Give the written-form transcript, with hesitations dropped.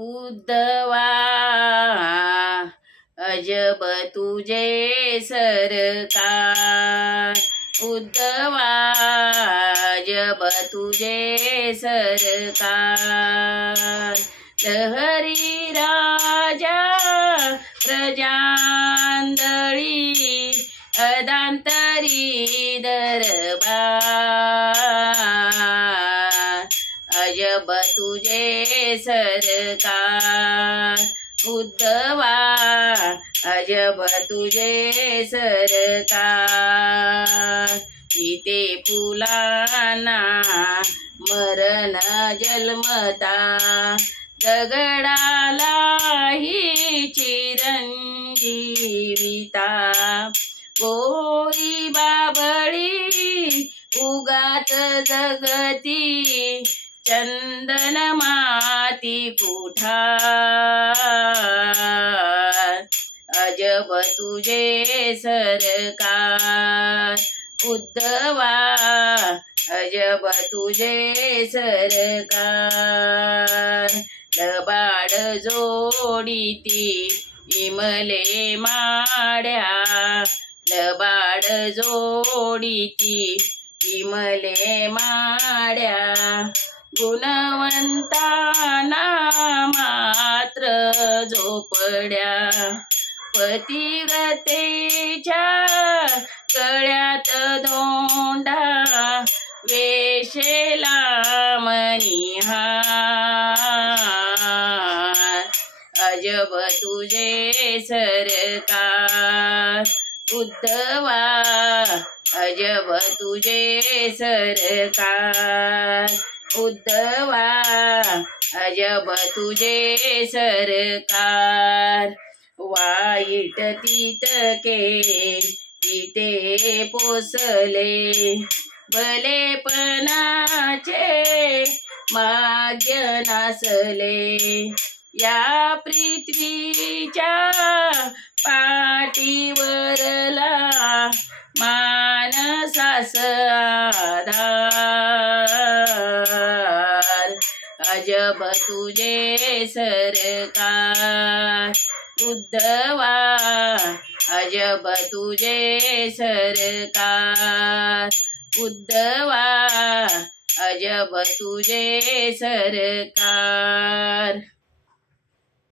उद्धवा अजब तुझे सरकार, उद्धवा अजब तुझे सरकार. लहरी राजा प्रजांदळी अदांतरी दरबार, अजब तुझे सरकार, उद्धवा अजब तुझे सरकार. इथे फुलांना मरण जन्मता, दगडालाही चिरंजीविता. गोरी बाबळी उगाच जगती, चंदन माती कुठार, अजब तुझे सरकार, उद्धवा अजब तुझे सरकार. लबाड जोडीती इमले माड्या, लबाड जोडीती इमले माड्या. गुणवंताना मात्र झोपड्या, पतिव्रतेच्या गळ्यात धोंडा, वेशेला मणिहार, अजब तुझे सरकार, उद्धवा अजब तुझे सरकार, उद्धवा अजब तुझे सरकार. वाईट तितके इथे पोसले, भलेपणाचे भाग्य नासले. या पृथ्वीच्या पाठीवरला मानसास आधार, अजब तुझे सरकार, उद्धवा अजब तुझे सरकार, उद्धवा अजब तुझे सरकार.